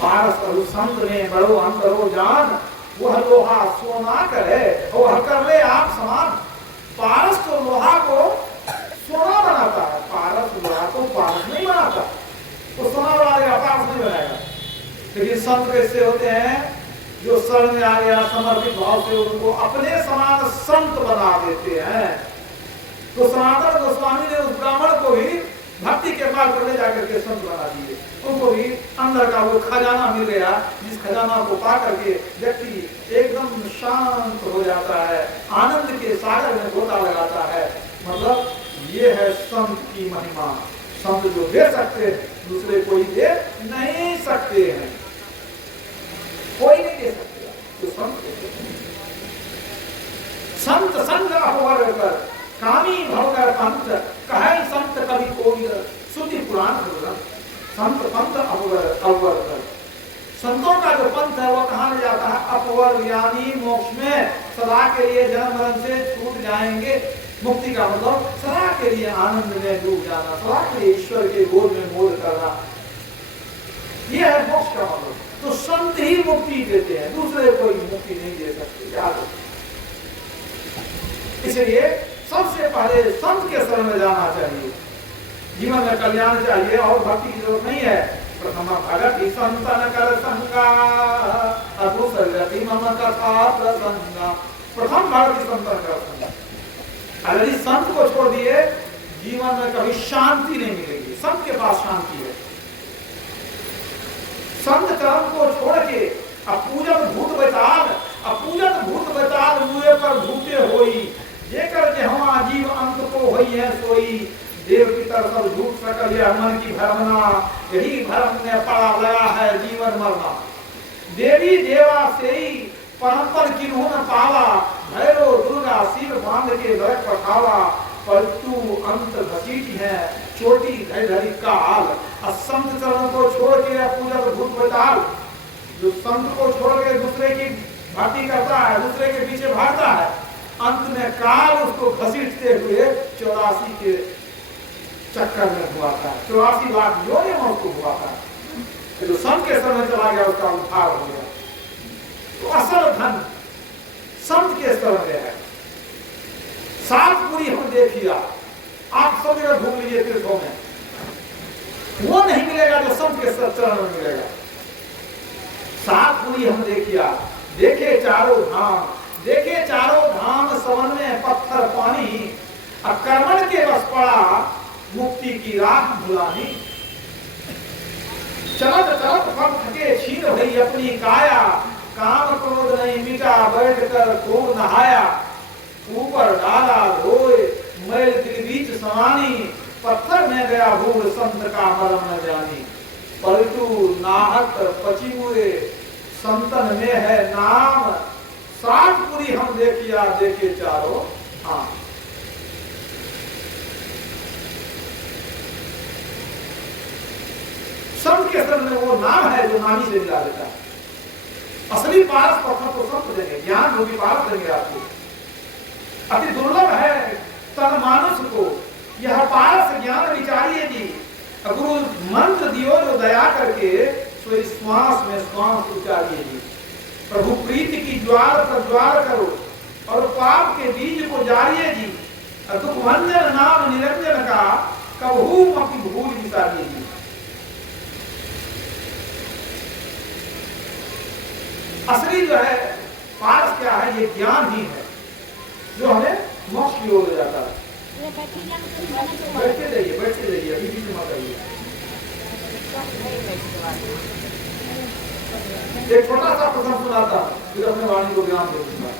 पारस और संत में बड़ो अंतरो जान, वह लोहा सोना करे और कर ले आप समान। पारस तो लोहा को सोना बनाता है, पारस लोहा को पारस नहीं बनाता। तो सोना बना देगा, पारस नहीं बनाएगा। लेकिन संत कैसे होते हैं, जो शरण में आ गया समर्पित भाव से उनको अपने समान संत बना देते हैं। तो सनातन गोस्वामी ने उस ब्राह्मण को भी भक्ति के मार्ग पर ले जाकर के संत बना दिए। उनको भी अंदर का वो खजाना मिल गया, जिस खजाना को पा करके व्यक्ति एकदम शांत हो जाता है, आनंद के सागर में गोता लगाता है। मतलब ये है संत की महिमा। संत जो दे सकते दूसरे कोई दे नहीं सकते हैं, कोई नहीं दे सकते तो संत देते हैं। संत संग अपवर कर कामी भव कर पंथ कहे संत कभी कोई श्रुति पुराण संत पंथ अपवर कर। संतों का जो पंथ है वो कहाँ ले जाता है, अपवर यानी मोक्ष में सदा के लिए जन्म मरण से छूट जाएंगे। मुक्ति का मतलब सदा के लिए आनंद में डूब जाना, सदा के लिए ईश्वर के गोद में मोद करना, ये है मोक्ष का मतलब। तो संत ही मुक्ति देते हैं, दूसरे कोई मुक्ति नहीं दे सकते, याद रखो। इसलिए सबसे पहले संत के शरण में जाना चाहिए। जीवन में कल्याण चाहिए और भक्ति की जरूरत नहीं है। प्रथम भगति संतन कर संगा अधुसर्गति मम कथा प्रसंगा। प्रथम भगति संतन कर संगा। अगर इस संत को छोड़ दिए जीवन में कभी शांति नहीं मिलेगी। संत के पास शांति है। संत कर्म को छोड़ के अपूजन भूत बैताल, अपूजन भूत बैताल मुए पर भूते होई, ये कर के हम आजीव अंत को होई है सोई। देव पितर सब झूठ सकल यह मन की भरमना, यही भरम में पड़ा लगा है जीवन मरना। देवी देवा से ही परंपर किन्हों न पावा, भैरव दुर्गा शिव बांध के लड़क पठावा। परंतु अंत घसीटी है चोटी धरी का हाल। असंत चरण को छोड़ के पूजन भूत बैताल, जो संत को छोड़ के दूसरे की भक्ति करता है, दूसरे के पीछे भागता है, अंत में काल उसको घसीटते हुए 84 के चक्कर में घुमाता है। 84 लाख योनि में उसको घुमाता है। जो संत के समय चला गया उसका उद्धार हो गया। तो असल धन संत के शरण में है। सातपुरी हम देखिए, आप सब जगह घूम लीजिए तीर्थों में, वो नहीं मिलेगा जो संत के चरण में मिलेगा। सातपुरी हम देखिए, देखे चारों धाम, देखे चारों धाम सवन में पत्थर पानी, अकर्मण के बस पड़ा मुक्ति की राह भुलानी। चलत चलत फल थके छीन भई अपनी काया, काम क्रोध नहीं मिटा बैठ कर को नहाया। ऊपर डाला धोए मैल त्रिबीच समानी, पत्थर में गया भूल संत का मरम न जानी। पलटू नाहक पचिमुए संतन में है नाम, सातपुरी हम देखिया देखे चारों धाम। संत के शरण में वो नाम है जो नामी से मिला देता है। असली पारस पत्थर तो संत देंगे, ज्ञान रूपी पारस देंगे आपको। अति दुर्लभ है तन मानुष को यह पारस ज्ञान विचारिए जी। गुरु मंत्र दियो जो दया करके, सो श्वास में श्वास उचारिए जी। प्रभु प्रीति की ज्वार प्रज्वाल करो और पाप के बीज को जारिए जी। दुख भंजन नाम निरंजन का कबहू मपि भूल विसारिए जी। असली जो है पारस क्या है, ये ज्ञान ही है जो हमें मोक्ष की ओर ले जाता है। बैठते रहिए, बैठते रहिए, अभी बीच मत आइए। एक छोटा सा प्रसंग सुनाता, फिर अपने वाणी को विराम दे दूंगा।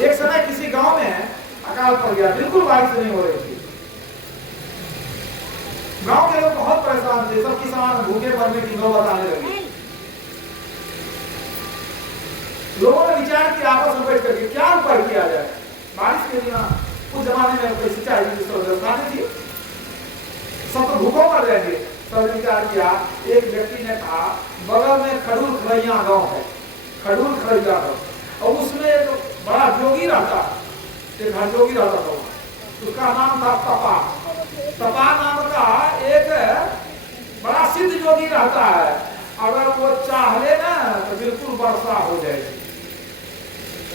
एक समय किसी गांव में अकाल पड़ गया, बिल्कुल बारिश नहीं हो रही थी। गांव के लोग बहुत परेशान थे, सब किसान भूखे मरने की नौबत आने लगी। लोगों ने विचार किया आपस में बैठ करके क्या उपाय किया जाए। बारिश के बिना उस जमाने में कोई सिंचाई की व्यवस्था नहीं थी, सब तो भूखों मर जाएंगे। सब विचार किया, एक व्यक्ति ने कहा बगल में खडूर खरैया गांव है, खडूर खरैया गांव, और उसमें एक बड़ा जोगी रहता, एक हर जोगी रहता था। उसका नाम था तपा। तपा नाम का एक बड़ा सिद्ध योगी रहता है, अगर वो चाह ले ना तो बिल्कुल वर्षा हो जाएगी,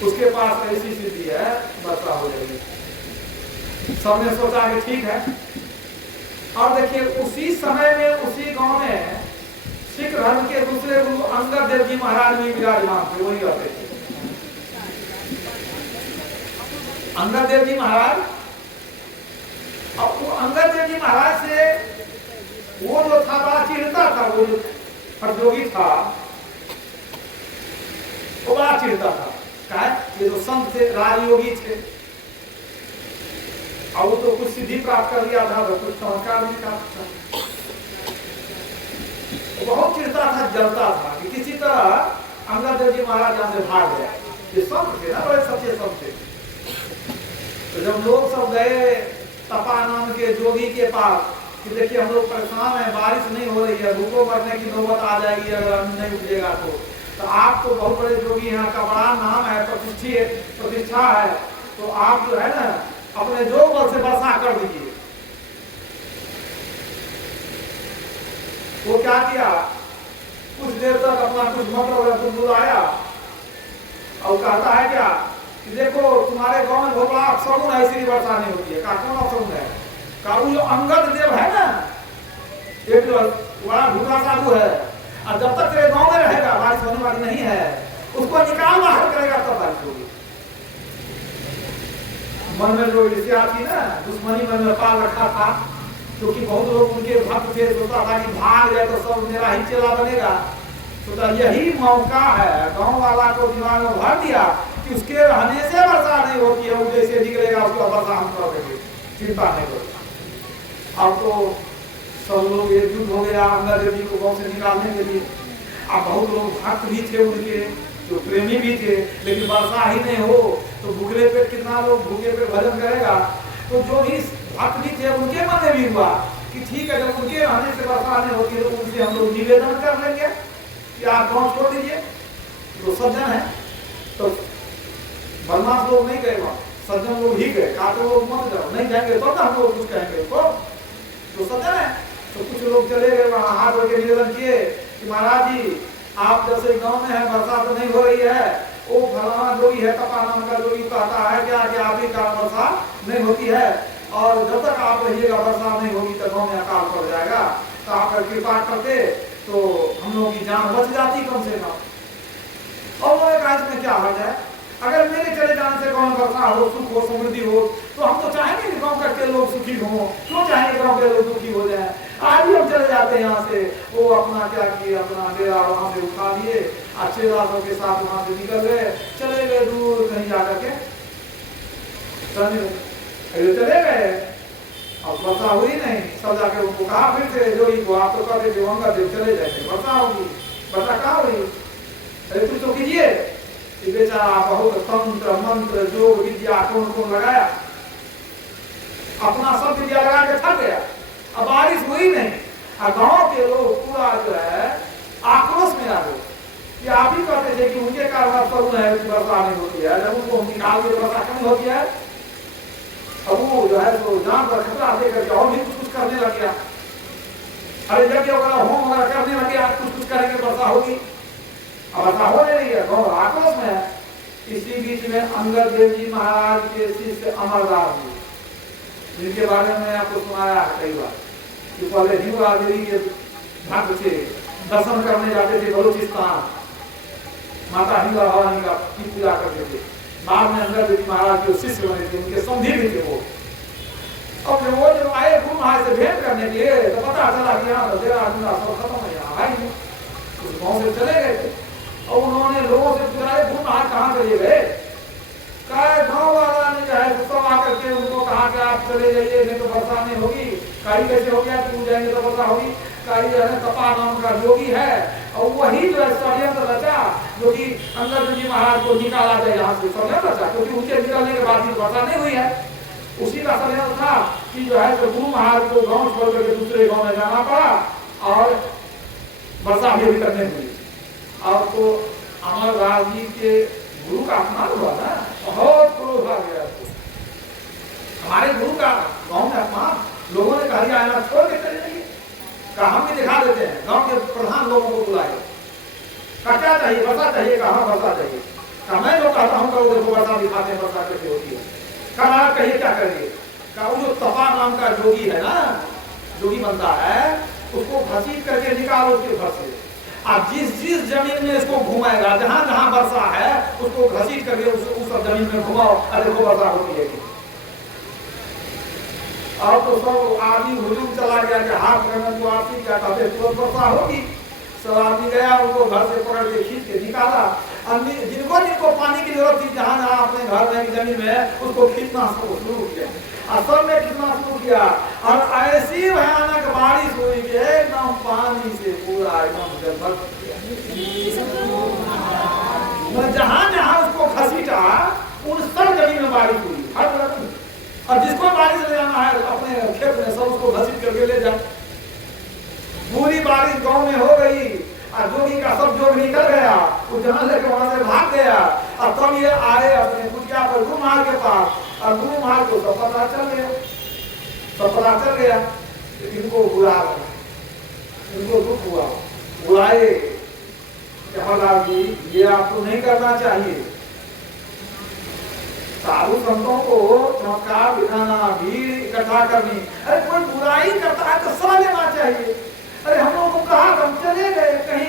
उसके पास ऐसी सिद्धि है, वर्षा हो जाएगी। सबने सोचा कि ठीक है। और देखिए उसी समय में उसी गांव में सिख धर्म के दूसरे गुरु अंगद देव जी महाराज भी विराजमान थे, वही रहते थे। अंगद देव जी महाराज, अब वो अंगद देव जी महाराज से वो जो था बड़ा चिढ़ता था, वो जो प्रतियोगी था वो बड़ा चिढ़ता था। क्या ये जो संत थे, राजयोगी थे, अब वो तो कुछ सिद्धि प्राप्त कर लिया था तो कुछ चमत्कार नहीं प्राप्त था। बहुत चिढ़ता था, जलता था कि किसी तरह अंगद देव जी महाराज यहाँ से भाग गया। ये संत थे ना, बड़े सच्चे संत थे। तो जब लोग सब गए तपा नाम के जोगी के पास कि देखिए हम लोग परेशान हैं, बारिश नहीं हो रही है, भूखों मरने की नौबत आ जाएगी अगर अन्न नहीं उपजेगा तो आप तो बहुत बड़े जोगी हैं, आपका बड़ा नाम है, प्रतिष्ठा है, तो आप जो है ना अपने जोग बल से वर्षा कर दीजिए। वो क्या किया, कुछ देर तक अपना कुछ मंत्र बुलाया और कहता है क्या कि देखो तुम्हारे गांव में बहुत बड़ा अपशगुन है, इसलिए वर्षा नहीं होती है। का कौन अपशगुन है? का वो जो अंगद देव है ना, एक बड़ा भूखा साधु है, और जब तक तेरे गांव में रहेगा बारिश होने वाली नहीं है, उसको निकाल बाहर करेगा तब बारिश होगी। मन में जो ईर्ष्या थी ना, दुश्मनी मन में पाल रखा था, क्योंकि बहुत लोग उनके भक्त थे, सोचता था कि भाग जाए तो सब मेरा ही चेला बनेगा। तो यही मौका है, गांव वाला को दिमाग में भर दिया कि उसके रहने से वर्षा नहीं होती है, वो जैसे निकलेगा उसको वर्षा हम कर देंगे, चिंता नहीं करो। अब तो सब लोग एकजुट हो गया अंगद देव जी को गांव से निकालने के लिए। अब बहुत लोग भक्त भी थे उनके, जो प्रेमी भी थे, लेकिन वर्षा ही नहीं हो तो भूखे पेट कितना लोग भूखे पेट भजन करेगा। तो जो भी भक्त भी थे उनके मन में भी हुआ कि ठीक है, जब उनके रहने से वर्षा नहीं होती है तो उनसे हम लोग निवेदन कर लेंगे कि आप गाँव छोड़ दीजिए। तो सज्जन है, तो बदमाश लोग नहीं गए वहां, सज्जन लोग ही गए। काटे लोग मत जाओ, नहीं जाएंगे तो हम लोग कुछ कहेंगे तो सज्जन है। तो कुछ लोग चले गए वहां, हाथ जोड़ के निवेदन किए कि महाराज जी आप जैसे गांव में है, वर्षा तो नहीं हो रही है, वो फलाना जोगी है, तपा नाम का जोगी कहता है क्या कि आप ही का वर्षा नहीं होती है, और जब तक आप रहिएगा वर्षा नहीं होगी तो गाँव में अकाल पड़ जाएगा, तो आप कृपा करते तो हम लोगों की जान बच जाती कम से कम। और वो कहा इसमें क्या हर्ज है, अगर मेरे चले जाने से गाँव में वर्षा हो, सुख हो, समृद्धि हो, तो हम तो चाहेंगे कि गाँव के लोग सुखी हों, क्यों चाहेंगे गाँव के लोग दुखी हो जाए। आज ही हम चले जाते हैं यहाँ से, वो अपना क्या किए, अपना डेरा वहाँ से उठा लिए, अच्छे रातों के साथ वहाँ से निकल गए, चले गए दूर कहीं जाकर के चले गए। अब वर्षा हुई नहीं, सब जाके उनको कहा फिर से जोगी को, आप तो कहते थे अंगद देव चले जाएंगे, वर्षा होगी, वर्षा कहाँ हुई? अरे कुछ तो कीजिए। बेचारा बहुत तंत्र मंत्र जोग विद्या कौन लगाया, अपना सब विद्या लगा के थक गया। अब बारिश हुई नहीं, और गांव के लोग पूरा जो है आक्रोश में आ गए कि आप ही कहते थे कि उनके कारण करुण है कि वर्षा नहीं होती है, जब उनको निकाल के वर्षा क्यों होती है। अब वो जो है तो जान पर खतरा देकर के और भी कुछ करने लग गया। अरे यज्ञ वगैरह होम वगैरह करने लगे, आज कुछ करेंगे वर्षा होगी, अब ऐसा हो नहीं रही है, गाँव आक्रोश में है। इसी बीच में अंगद देव जी महाराज के शिष्य अमरदास जी, जिनके बारे में आपको सुनाया है कई बार कि पहले हिंगला देवी के भक्त थे, दर्शन करने जाते थे बलूचिस्तान, माता हिंगला भवानी का की पूजा करते थे। बाद में अंगद देव जी महाराज के शिष्य बने थे, उनके समधी भी थे वो। अब वो जब आए गुरु महाराज से भेंट करने के लिए तो पता चला कि यहाँ सब खत्म है, यहाँ भाई उस गाँव से चले गए थे। और उन्होंने लोगों से पूछा गुरु महाराज कहाँ चले गए, गाँव वाला ने जो है सब आकर के उनको कहा कि आप चले जाइए नहीं तो वर्षा नहीं होगी। कहीं कैसे हो गया, तुम जाएंगे तो वर्षा होगी। कहीं जो है तपा नाम का योगी है, और वही जो है षड्यंत्र रचा जो कि अंगद जी महाराज को निकाला जाए यहाँ से, षड्यंत्र रचा, क्योंकि उनके निकलने के बाद वर्षा नहीं हुई है। उसी का षड्यंत्र था कि जो है तो गुरु महाराज को गाँव छोड़ करके दूसरे गाँव में जाना पड़ा और वर्षा भी करने हुई। और तो अमरदास जी के गुरु का अपमान हुआ ना, बहुत क्रोध आ गया। हमारे गुरु का गांव में अपमान, लोगों ने कहा आना छोड़ के चले जाइए, कहा हम भी दिखा देते हैं। गांव के प्रधान लोगों को बुलाए, कहा क्या चाहिए, वर्षा चाहिए, कहा वर्षा चाहिए, कहा मैं जो कहता हूँ करो, देखो वर्षा दिखाते हैं वर्षा कैसे होती है। कहा कहिए क्या करिए, कहा वो जो तपा नाम का जोगी है ना, जोगी बनता है, उसको घसीट करके निकालो उसके घर से। अब जिस जिस जमीन में इसको घुमाएगा, जहां जहां वर्षा है उसको घसीट करके उस जमीन में घुमाओ, अरे वो वर्षा होती है। अब तो सब आदमी हुजूम चला गया कि हाथ में तो आती क्या कहते तुरंत वर्षा होगी। सब आदमी गया, उनको घर से पकड़ के खींच के निकाला। जिनको जिनको पानी की जरूरत थी, जहां जहां अपने घर में जमीन में, उसको खींचना शुरू किया। सब में खींचना शुरू किया और ऐसी भयानक बारिश हुई कि एकदम पानी से पूरा एकदम जलमग्न किया। जहां जहां उसको घसीटा उन सब जमीन में बारिश हुई, हर तरफ। और जिसको बारिश ले जाना है अपने खेत में, सब उसको घसीट करके ले जाए। पूरी बारिश गांव में हो गई और जोगी का सब जोग निकल गया, वो जहां लेके वहां से भाग गया। और तब ये आए अपने कुटिया पर गुरु महाराज के पास, और गुरु महाराज को सब पता चल गया, सब पता चल गया। इनको बुला रहे, इनको दुख हुआ, बुलाए जवाहरलाल जी ये आपको नहीं करना चाहिए। साधु संतों को चमत्कार दिखाना, भीड़ इकट्ठा करनी, अरे कोई बुराई करता है तो सह लेना चाहिए। अरे हम लोगों को कहा हम चले गए कहीं,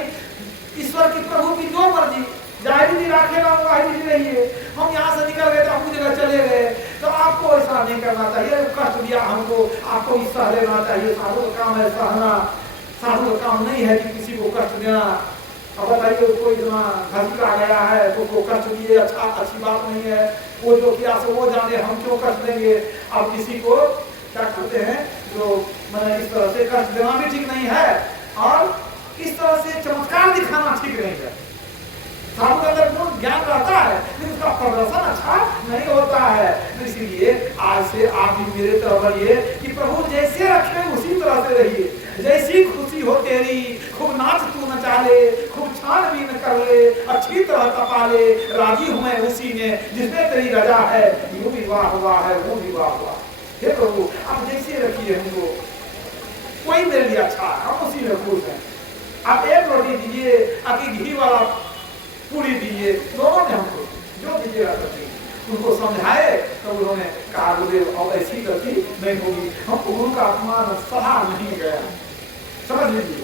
ईश्वर की प्रभु की जो मर्जी, जाहिर भी रखेगा वाहिर भी नहीं है, हम यहाँ से निकल गए तो अपनी जगह चले गए, तो आपको ऐसा नहीं करना चाहिए। कष्ट दिया हमको, आपको ही सह लेना चाहिए। साधु का काम है सहना, साधु का काम नहीं है कि किसी को कष्ट देना। अब बताइए कोई घसीटा गया है तो उसको कष्ट दिए, अच्छी बात नहीं है। वो जो किया से वो जाने, हम क्यों कष्ट देंगे। अब किसी को क्या करते हैं, जो मैंने इस तरह से कष्ट देना भी ठीक नहीं है और इस तरह से चमत्कार दिखाना ठीक नहीं है। साधु के अंदर गुण ज्ञान रहता है लेकिन उसका प्रदर्शन अच्छा नहीं होता है। इसीलिए आज से आप भी मेरे तरफ रहिए कि प्रभु जैसे रखे उसी तरह से रहिए। जैसी खुशी हो तेरी, खूब नाच तू नचा ले, खूब छानबीन कर ले, अच्छी तरह तपा ले, राजी हूं मैं उसी में जिसमें तेरी रजा है। यूं विवाह हुआ है, वो विवाह हुआ। हे प्रभु आप जैसे रखिए हमको, कोई मेरे लिए अच्छा है, हम उसी में खुश हैं। आप एक रोटी दीजिए, आपकी घी वाला पूरी दीजिए, दोनों में हमको जो दीजिएगा करते। उनको समझाए तो उन्होंने कहा गुरुदेव अब ऐसी गलती नहीं होगी, हम गुरु का अपमान सहा नहीं गया। समझ लीजिए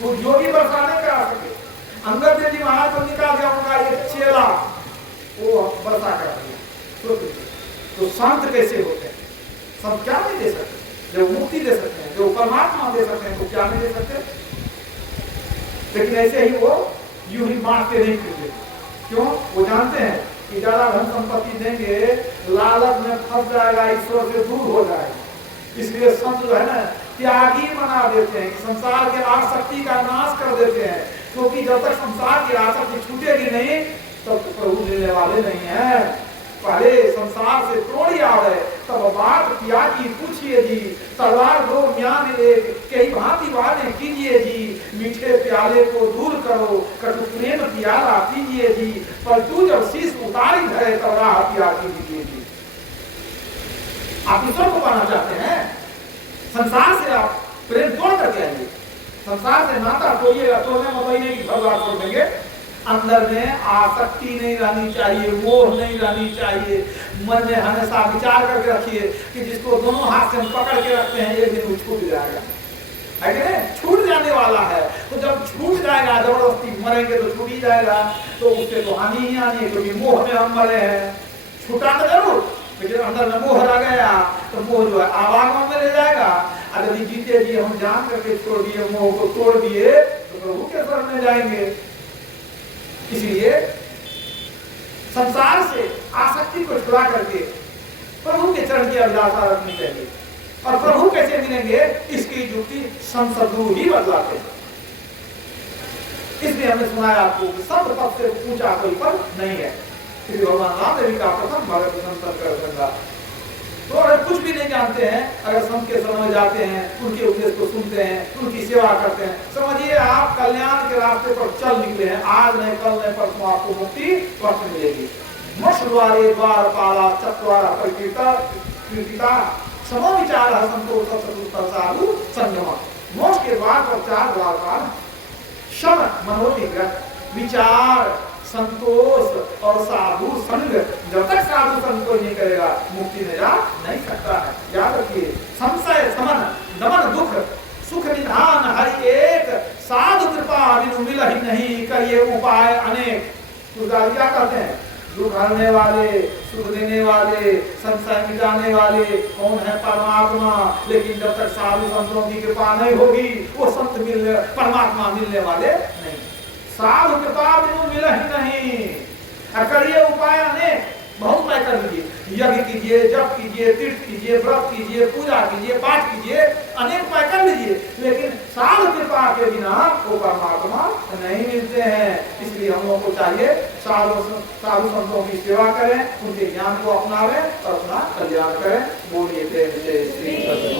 वो योगी बरसाने का आ सके, अंगद देव जी महाराज को निकाल दिया, उनका एक चेला वो बरसा कर दिया। तो संत कैसे होते हैं, संत क्या नहीं दे सकते, जो मुक्ति दे सकते हैं, जो परमात्मा दे सकते हैं, तो क्या नहीं दे सकते। लेकिन ऐसे ही वो यूं ही बांटते नहीं फिरते। क्यों, वो जानते हैं कि ज्यादा धन संपत्ति देंगे लालच में फंस जाएगा, ईश्वर से दूर हो जाएगा। इसलिए संत जो है ना त्यागी बना देते हैं, संसार के आसक्ति का नाश कर देते हैं। क्योंकि जब तक संसार की आसक्ति छूटेगी नहीं तब तो प्रभु मिलने वाले नहीं है। पहले संसार से तोड़ी आवे तब बात त्यागी पूछिए जी, तलवार दो ज्ञान एक, कई भांति वाले कीजिए जी, मीठे प्याले को दूर करो, कटु प्रेम प्याला पीजिए जी, पर तू जब शीश उतारी धरे तब राह त्यागी दीजिए जी। आप ईश्वर को पाना चाहते हैं, संसार से आप प्रेम तोड़ करके आइए। संसार से नाता तोड़िएगा, तोड़ने में नहीं कि भगवान तोड़ देंगे। अंदर में आसक्ति नहीं रहनी चाहिए, मोह नहीं रहनी चाहिए। मन में हमेशा विचार करके रखिए कि जिसको दोनों हाथ से हम पकड़ के रखते हैं एक दिन वो छूट जाएगा, है कि नहीं, छूट जाने वाला है। तो जब छूट जाएगा, जबरदस्ती मरेंगे तो छूट ही जाएगा, तो उससे तो हानि ही हानि है। क्योंकि मोह में हम मरे हैं, छूटा तो जरूर लेकिन अंदर में मोह रह गया तो मोह जो है आवागमन में ले जाएगा। अगर जीते जी हम जान करके छोड़ दिए, मोह को तोड़ दिए तो प्रभु के शरण में जाएंगे। इसलिए संसार से आसक्ति को छुड़ा करके प्रभु के चरण की अभिलाषा रखनी चाहिए। और प्रभु कैसे मिलेंगे इसकी युक्ति संत सद्गुरु ही बतलाते हैं। इसलिए हमने सुना है आपको कि संत पद से ऊंचा कोई पद नहीं है। श्री भगवान रामदेव का प्रथम भगत संत तो अगर कुछ भी नहीं जानते हैं, अगर संत के शरण में जाते हैं, उनके उपदेश को सुनते हैं, उनकी सेवा करते हैं, समझिए आप कल्याण के रास्ते पर चल निकले हैं। आज नहीं कल नहीं परसों आपको मुक्ति पक्ष मिलेगी। मोक्ष द्वारे द्वार पाला चत्वारा परिकीर्ता कीर्तिता समो विचार संतोष चतुर्थ साधु संगम। मोक्ष के द्वार पर 4 द्वार पर शम मनोनिग्रह, विचार, संतोष और साधु संग। जब तक साधु संग कोई नहीं करेगा मुक्ति में जा नहीं सकता है। याद रखिए, संशय समन दमन दुख सुख निधान हरि एक, साधु कृपा बिनु मिल ही नहीं, करिए उपाय अनेक। तुलसीदास क्या कहते हैं? दुख हरने वाले, सुख देने वाले, संशय मिटाने वाले कौन है? परमात्मा। लेकिन जब तक साधु संतों की कृपा नहीं होगी वो संत मिलने, परमात्मा मिलने वाले नहीं। साधु कृपा बिनु मिल ही नहीं, करिए उपाय अनेक, बहुत उपाय कर लीजिए, यज्ञ कीजिए, जप कीजिए, तीर्थ कीजिए, व्रत कीजिए, पूजा कीजिए, पाठ कीजिए, अनेक उपाय कर लीजिए, लेकिन साधु कृपा के बिना वो परमात्मा नहीं मिलते हैं। इसलिए हम लोगों को चाहिए साधु संतों की सेवा करें, उनके ज्ञान को अपनावें और अपना कल्याण करें। बोलिए प्रेम से श्री सद्गुरु।